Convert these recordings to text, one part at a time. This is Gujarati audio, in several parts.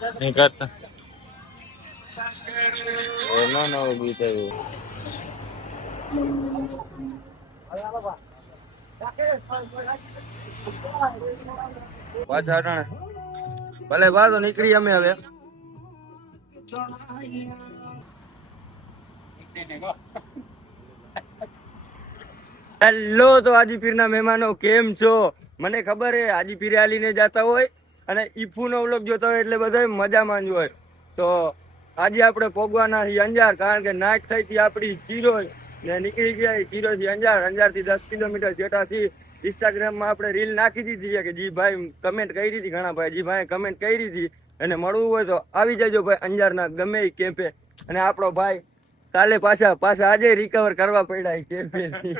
નહીં કરતા એમાં નવું ગીત આવ્યું. પાછા અટાણે ભલે બા તો નીકળી અમે હવે. હેલો તો હાજીપીરના મહેમાનો કેમ છો? મને ખબર હે હાજીપીર હાલીને જતા હોય અને ઈફુનો વ્લોગ જોતા હોય એટલે બધા મજામાં જ હોય. તો આજે આપણે પોગવાના છીએ અંજાર, કારણ કે નાક થઈ હતી આપણી ચીરો ને નીકળી ગયા ચીરોથી અંજાર. અંજારથી 10 કિલોમીટર છેટા છીએ. ઇન્સ્ટાગ્રામમાં આપણે રીલ નાખી દીધી કે જી ભાઈ કમેન્ટ કરી હતી, ઘણા ભાઈ જી ભાઈ કમેન્ટ કરી હતી, અને મળવું હોય તો આવી જજો ભાઈ અંજારના ગમે એ કેમ્પે. અને આપણો ભાઈ કાલે પાછા આજે રિકવર કરવા પડ્યા કેમ્પેથી.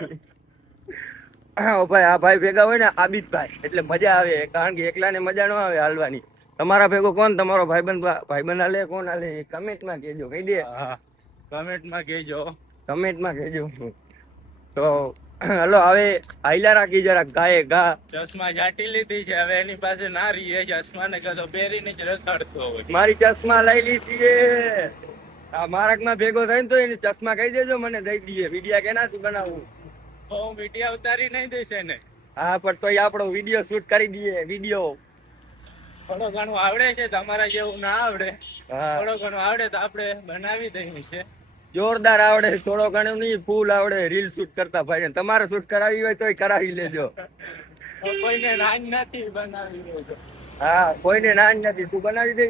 ભાઈ આ ભાઈ ભેગા હોય ને આબિદભાઈ એટલે મજા આવે, કારણ કે એકલાને મજા ન આવે હાલવાની. તમારા ભેગો કોણ તમારો ભાઈબંધ હાલે, કોણ હાલે કમેન્ટમાં કહેજો, કહી દે. કમેન્ટમાં કહેજો. તો હલો હવે આઈલા રાખી જરા ગાય ગા. ચશ્મા જાટી લીધી છે, હવે એની પાસે ના રહી ચશ્મા ને કદો પહેરીને જ રખડતો હોય. મારી ચશ્મા લઈ લીધી છે. આ મારકમાં ભેગો થાય ને તો એને ચશ્મા કહી દેજો, મને દઈ દઈએ. વિડીયા કેનાથી બનાવવું? હું વિડીયો ઉતારી નહીં દઈશ એને. હા પણ તોય આપણો વિડીયો શૂટ કરી દઈએ. વિડીયો થોડો ઘણું આવડે છે, તમારા જેવું ના આવડે. હા થોડો ઘણું આવડે તો આપણે બનાવી દઈએ છે. જોરદાર આવડે, થોડો ઘણો નહીં ફૂલ આવડે રીલ શૂટ કરતા. ભાઈ તમારે શૂટ કરાવી હોય તોય કરાવી લેજો. કોઈને નાન નથી બનાવી દેજો. હા કોઈને ના નથી, તું બનાવી દે.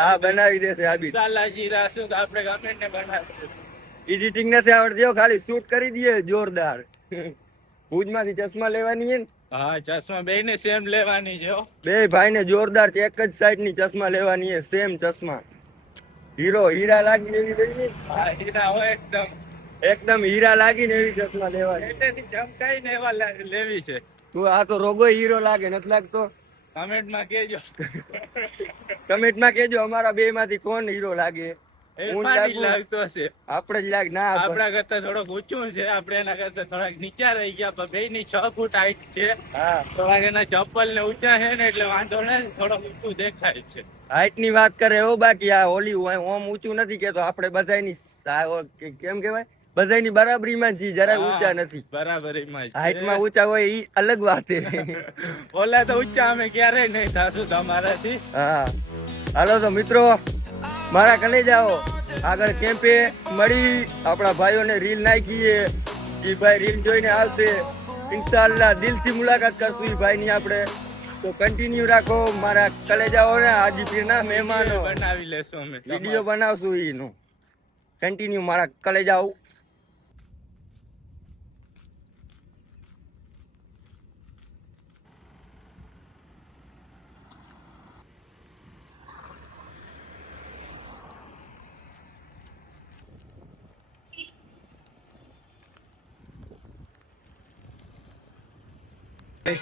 હા બનાવી દેશે આબી. મસાલા જીરા શું આપણે ગમે ને બનાવી. એડિટિંગ નથી આવડતી, ખાલી શૂટ કરી દઈએ જોરદાર. ભુજમાંથી ચશ્મા લેવાની છે ને? હા ચશ્મા બે ને સેમ લેવાની છે. બે ભાઈ ને જોરદાર એક જ સાઈડ ની ચશ્મા લેવાની છે, સેમ ચશ્મા. હીરા લાગી એવી લઈ. હા હીરા હોય એકદમ એકદમ હીરા લાગીને એવી ચશ્મા લેવાની. એટલેથી ચમકાઈને એવા લેવી છે. તું આ તો રોગો હીરો લાગે, નથી લાગતો? કમેન્ટમાં કેજો. કમેન્ટમાં કેજો અમારા બે માંથી કોણ હીરો લાગે. લાગતો હશે આપણે જ લાગ ના, આપણા કરતા થોડોક ઊંચું છે, આપણે એના કરતા થોડાક નીચા રહી ગયા, પણ બે ની 6 ફૂટ હાઈટ છે. હા થોડાક એના ચપ્પલ ને ઊંચા છે ને એટલે વાંધો નહીં, થોડોક ઊંચું દેખાય છે. હાઈટ ની વાત કરે હો, બાકી આ ઓલી ઓમ ઊંચું નથી કેતો. આપણે બધાની કેમ કેવાય, બધાની બરાબરીમાં છીએ, જરાય ઊંચા નથી. બરાબરીમાં હાઈટ માં ઊંચા હોય ઈ અલગ વાત છે. ઓલા તો ઊંચા અમે ક્યારેય નહીં થાશું તમારાથી. હા હાલો તો મિત્રો મારા કલે જાઓ આગળ કેમ્પે મળી આપણા ભાઈઓને રીલ નાખીએ. એ ભાઈ રીલ જોઈને આવશે ઇન્શાલ્લાહ, દિલથી મુલાકાત કરશું એ ભાઈની આપણે. તો કન્ટિન્યુ રાખો મારા કલે જાઓ ને હાજીપીરના મહેમાનો. બનાવી લેશું અમે, વિડીયો બનાવશું એનું. કન્ટિન્યુ મારા કલે જાઓ.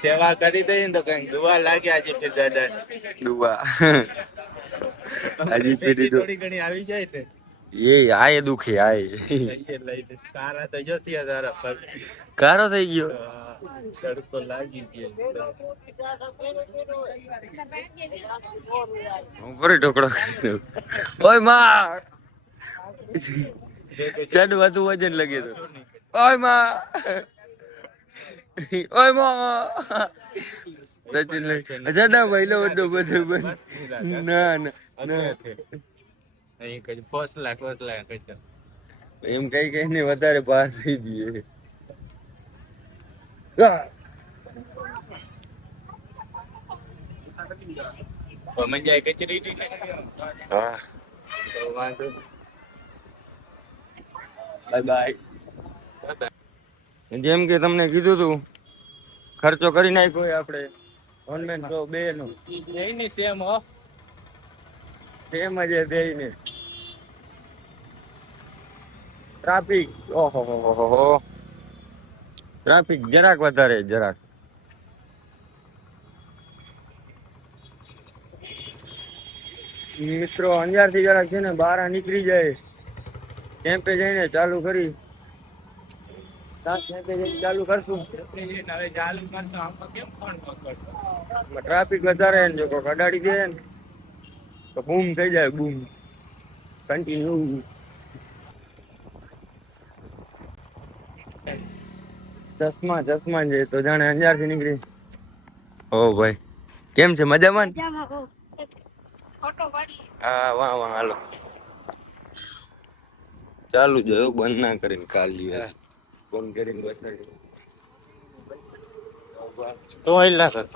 સેવા કરી દઈએ તો કઈ દુઆ લાગે. આજે ફિર દાદા દુઆ હાજીપીર થોડી ઘણી આવી જાય ને એ આય દુખે આય. તારા તો જોતી તારા પર કારો થઈ ગયો, તડકો લાગી ગયો. હું કરી ઢોકળો કરી દઉં. ઓય માં ચડ વધુ વજન લગે તો. ઓય માં ઓય માં સચિન લઈ જડા ભાઈલો બધો બધું બંધ. ના ના અહીં કઈ ફોસલા એમ કઈ કઈ ને વધારે બહાર થઈ દઈએ. મજા કચરી. હા વાંધો બાય બાય. જેમ કે તમને કીધું તું ખર્ચો કરી નાખ્યો આપણે ઓનલાઈન તો બે નો ની સેમ હો, સેમ જ બે ને. ટ્રાફિક ઓહો હો, ટ્રાફિક જરાક વધારે જરાક. મિત્રો અંજાર થી જરાક છે ને બહાર નીકળી જાય, કેમ્પે જઈને ચાલુ કરી. ચાલુ કરશું હવે ચાલુ કરશું. આમાં કેમ ફોન પકડતો? ટ્રાફિક વધારે જો અડાડી દે ને તો બૂમ થઈ જાય, બૂમ કન્ટિન્યુ. ચશ્મા ચશ્મા છે તો જાણે અંજાર થી નીકળી. ઓ ભાઈ કેમ છે, મજામાં? હા વાહ વાહ હાલો ચાલુ જ હોય, બંધ ના કરીને કાલી ફોન કરીને બતાવી તો એલા સર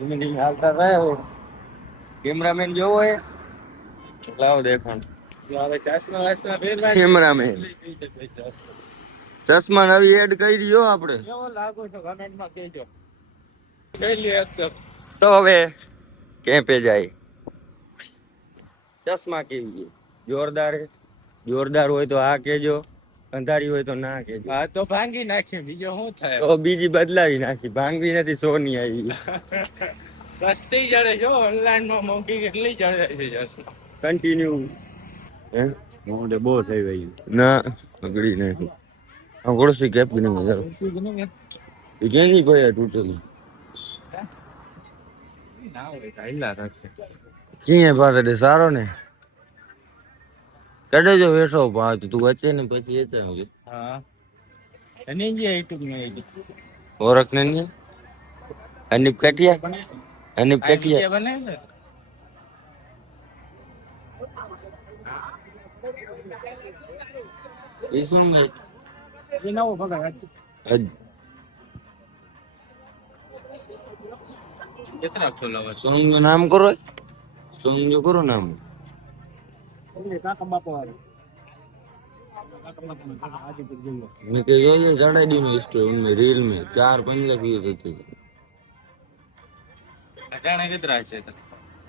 ધીમે ધીમે હાલતા થાય. કેમેરામેન જોવો હોય લાવો દેખાણ. હવે ચશ્મા વસમાં ફેરવા કેમેરામેન ચશ્મા નવી એડ કરી રહ્યો આપણે. કેવો લાગો છો કમેન્ટમાં કહેજો. પહેલી એકદમ તો હવે કેમ્પે જાય. ચશ્મા કેવી છે, જોરદાર છે? જોરદાર હોય તો હા કેજો, અંધારી હોય તો ના કેજો. હા તો ભાંગી નાખીએ, બીજો શું થાય? તો બીજી બદલાવી નાખી, ભાંગવી નથી, સોની આવી. સસ્તી જડે છો, ઓનલાઈન માં મોંઘી કેટલી જડે છે ચશ્મા. કન્ટિન્યુ હે મોઢે બહુ થઈ ગયું ના પકડી નાખી. આ ગોળસી કેપ કે નહીં એ કેની ભાઈ તૂટેલી ના હોય ઢાઈલા રાખે. ચીએ પાસે સારો ને કડે જો બેઠો ભાવ તું વચ્ચે ને પછી એ ચાલુ. હા અને જે યુટ્યુબ માં ઓરખ ને અનિપ કટિયા, અનિપ કટિયા બને ને એ શું ભાઈ એ નવો પગાર કેટલા ખોલાવા સોંગ નું નામ કરો, સોંગ જો કરો નામ मैं कह जो ये साढ़े डी में स्टोरी उनमें रील में 4-5 लाख व्यूज होते थे. અટાણે કેટલા છે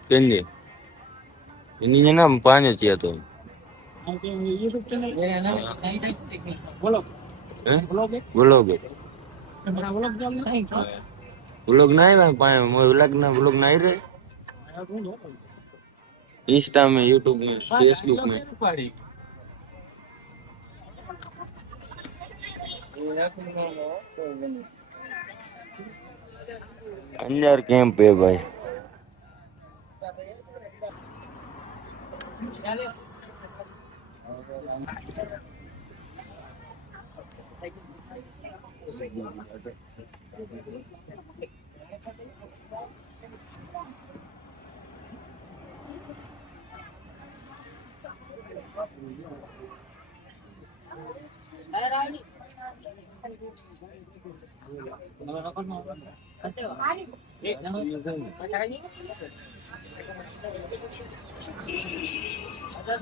કેને એની નામ પાને છે તો યુટ્યુબ ચેનલ બોલો હે બ્લોગ વ્લોગ તમારા બ્લોગ ચાલુ નહીં વ્લોગ ના આવ્યા પાને વ્લોગ ના વ્લોગ ના આવી રે इंस्टा में, यूट्यूब में, फेसबुक में. अंदर कैंप है भाई.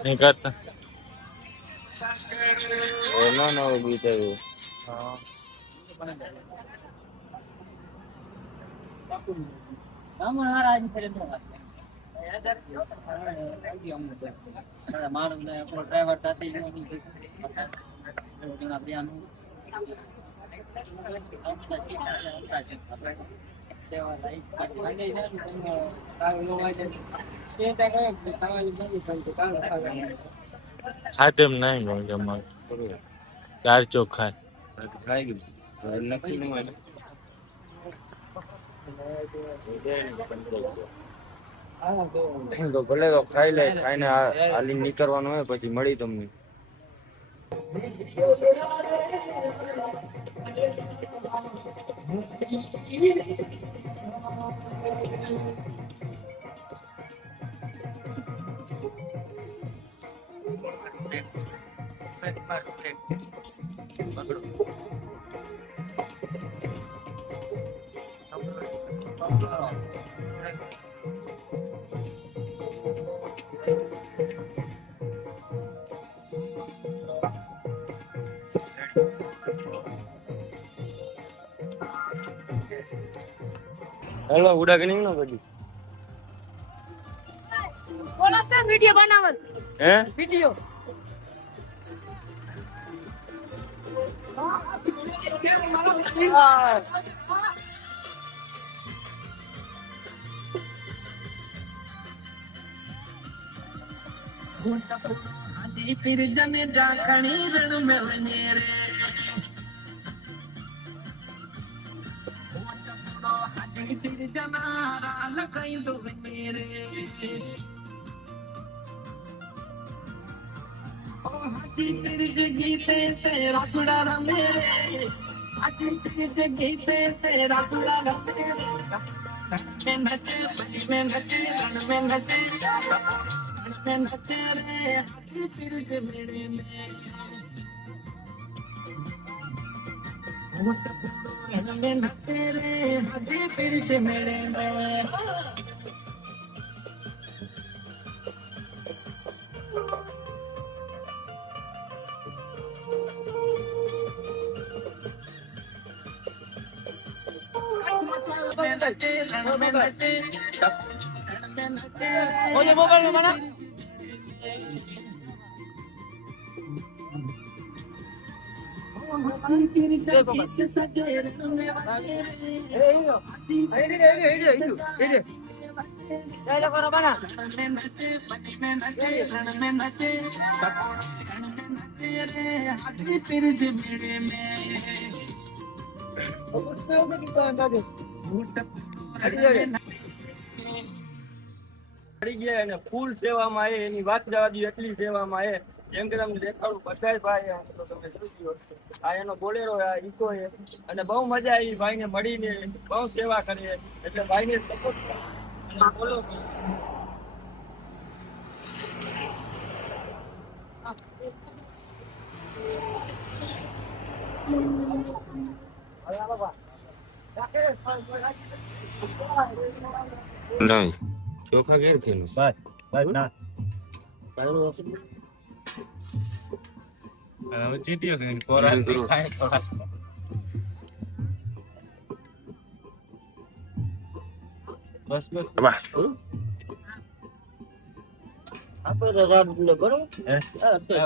नहीं करता ना वो बीता है खाते में नहीं होंगे मग चार चौक खाए खाएगी नक्की नहीं वाले તો ભલે તો ખાઈ લે, ખાઈને હાલી નીકળવાનું હોય પછી મળી તમને. હેલો ઉડા કે નહીં ના પછી બોલો સર વિડિયો બનાવો હે વિડિયો હાજી પીર જને જાખણી રણ મે વને રે હાજી પીર જનારા લખઈ દો વને રે ઓ હાજી પીર ગીતે તેરા સુડા રમે રે હાજી પીર ગીતે તેરા સુડા રમે રે में नचे बली में नचे रण में नचे में नचे रे हाथी पीर के मेरे में रण में नचे रे हाथी पीर के मेरे में ઓye મોબાઈલ નો માના પડી ગયા અને ફૂલ સેવામાં આવે એની વાત જવા દઈએ એટલી સેવામાં આવે જેમ કે તમને દેખાડું બધાય ભાઈ તો તમે જોઈ લો આ એનો બોલેરો આ ઈકો છે અને બહુ મજા આવી ભાઈને મળીને બહુ સેવા કરીએ એટલે ભાઈને સપોર્ટ અને ફોલો કરો. નહીં ચોખા ઘેર ખેલું હવે ચીટીઓ કે કોરા દેખાય થોડા બસ બસ બસ આપણે તો રાત લે બરોબર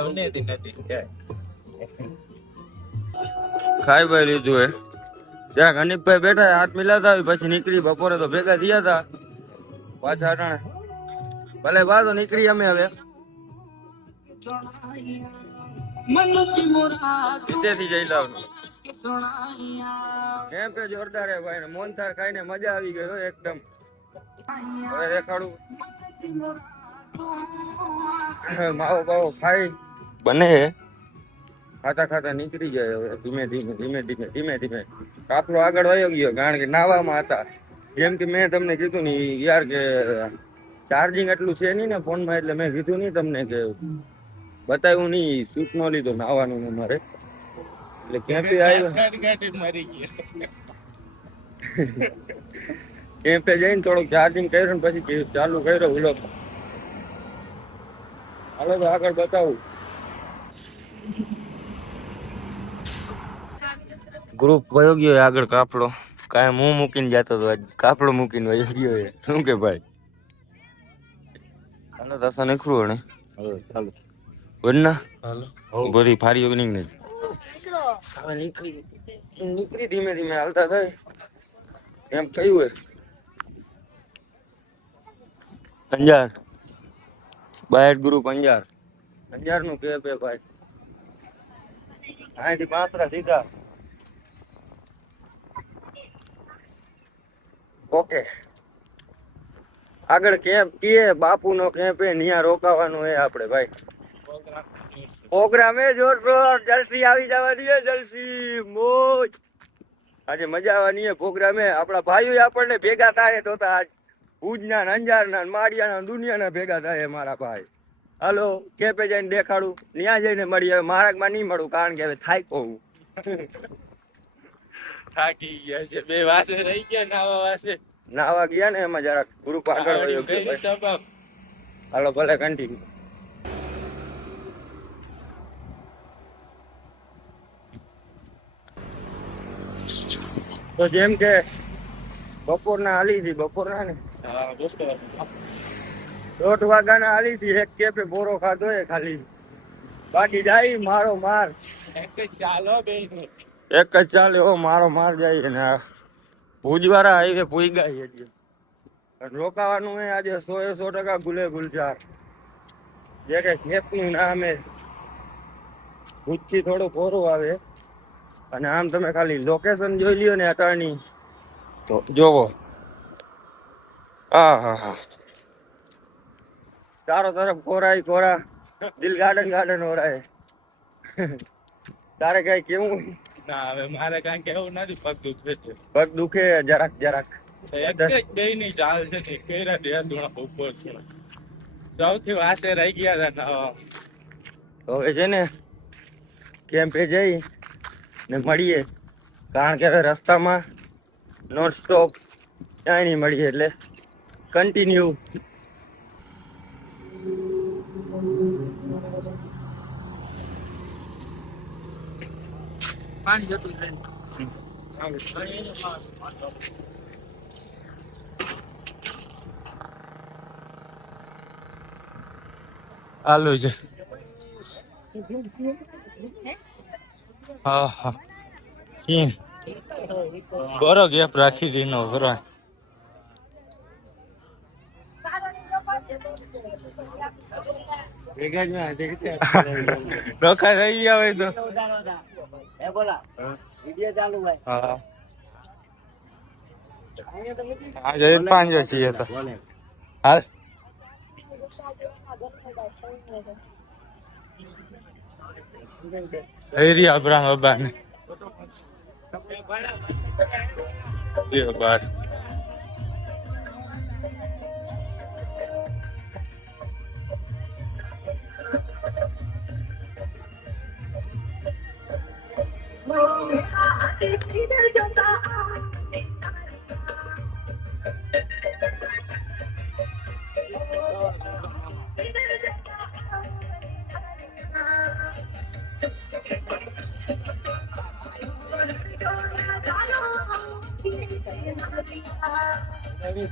નથી નથી ખાઈ ભાઈ લીધું હે જ્યાં ગણિતભાઈ બેઠા હાથ મિલાતા આવી પછી નીકળી બપોરે તો ભેગા થયા હતા પાછા અટાણે ભલે બા તો નીકળી અમે હવે થી જઈ લાવનું કેમ કે જોરદાર હે ભાઈ મોહનથાળ ખાઈને મજા આવી ગઈ હો એકદમ હવે દેખાડું માવો બાવો ખાઈ બને ખાતા ખાતા નીકળી જાય હવે ધીમે ધીમે ધીમે ધીમે ધીમે ધીમે કાફલો આગળ વયો ગયો કારણ કે નાવામાં હતા જેમ કે મેં તમને કીધું ને યાર કે ચાર્જિંગ એટલું છે નહીં ને ફોનમાં એટલે મેં કીધું નહીં તમને કે બતાવ્યું નહીં શૂટ નો લીધો નાવાનું ને મારે એટલે ક્યાંથી આવ્યો મરી ગયા કેમ્પે જઈને થોડુંક ચાર્જિંગ કર્યું ને પછી ચાલુ કર્યો ઓલો હાલો તો આગળ બતાવું ગ્રુપ વયો ગયો આગળ કાફલો કાંઈ હું મૂકીને જતો હતો કાફલો મૂકીને વયો ગયો શું કે ભાઈ હાલો તસા નીકળું ને ચાલો વરના બધી ફારીઓ નીકળે હવે નીકળી ધીમે ધીમે હાલતા થાય એમ કયું હે અંજાર બાયડ ગ્રુપ અંજાર નું કેપ હે ભાઈ અહીંથી બાંસરા સીધા ઓકે આગળ કેમ્પ કે બાપુ નો કેમ્પ હે ન્યા રોકાવાનું હે આપણે ભાઈ પ્રોગ્રામ હે જોરશોર જલસી આવી જવા દઈએ જલસી મોજ આજે મજા આવવાની હે પ્રોગ્રામ હે આપણા ભાઈઓ આપણને ભેગા થાય તો આજ ભુજના અંજારના માળિયાના દુનિયાના ભેગા થાય મારા ભાઈ હાલો કેપે જઈને દેખાડું ત્યાં જઈને મળીએ હવે માર્ગમાં નહીં મળું કારણ કે હવે થાય કહું થાકી ગયા છે બે વાસે રહી ગયા નાવા વાસે નાવા ગયા ને એમાં જરાક ગ્રુપ આગળ વયો ગયો ભાઈ. હાલો ભલે કન્ટિન્યુ તો જેમ કે બપોરના હાલી છે બપોરના ને હા દોસ્તો દોઢ વાગ્યાના હાલી છે, એક કેપે બોરો ખાધો એ ખાલી, બાકી જાય મારો માર. એક જ ચાલો બે એક જ ચાલે હો, મારો માર જાય ને આ ભુજવાળા હાઈવે પૂઈ ગયા છે. રોકાવાનું હે આજે 100% ગુલે ગુલજાર. જે કે ખેપનું નામ હે. ભુજથી થોડું કોરું આવે અને આમ તમે ખાલી લોકેશન જોઈ લ્યો ને અટાણી તો જોવો. હા ચારો તરફ કોરા કોરા, દિલ ગાર્ડન ગાર્ડન હો રહા હે. તારે કઈ કેવું? ના હવે મારે કાંઈ કેવું નથી, પગ દુખે છે. પગ દુખે જરાક જરાક. એક જ બે ની ચાલ છે ને કેરા દેહુણા ઉપર છે. સૌથી વાસે રહી ગયા હતા. તો હવે છે ને કેમ્પે જઈ ને મળીએ, કારણ કે હવે રસ્તામાં નોન સ્ટોપ ક્યાંય નહીં મળીએ, એટલે કન્ટિન્યુ. પાણી જતું રહે. આલુ છે. હા બરો ગેપ રાખી દીનો બરો. ડોકા થઈ ગયા હોય તો હા આજે 5 છીએ તો હાલ. એરિયા અબ્રામ અબ્બાને બાર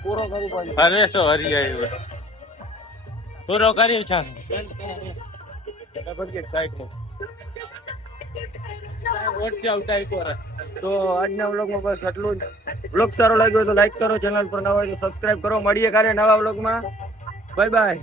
પૂરો કરવું પડે. અરે સો હરી આવ્યો પૂરો કર્યો છે. તો આજના વ્લોગમાં બસ આટલું જ. વ્લોગ સારો લાગ્યો તો લાઈક કરો, ચેનલ પર નવા હોય તો સબસ્ક્રાઇબ કરો. મળીએ કાલે નવા વ્લોગમાં. Bye bye.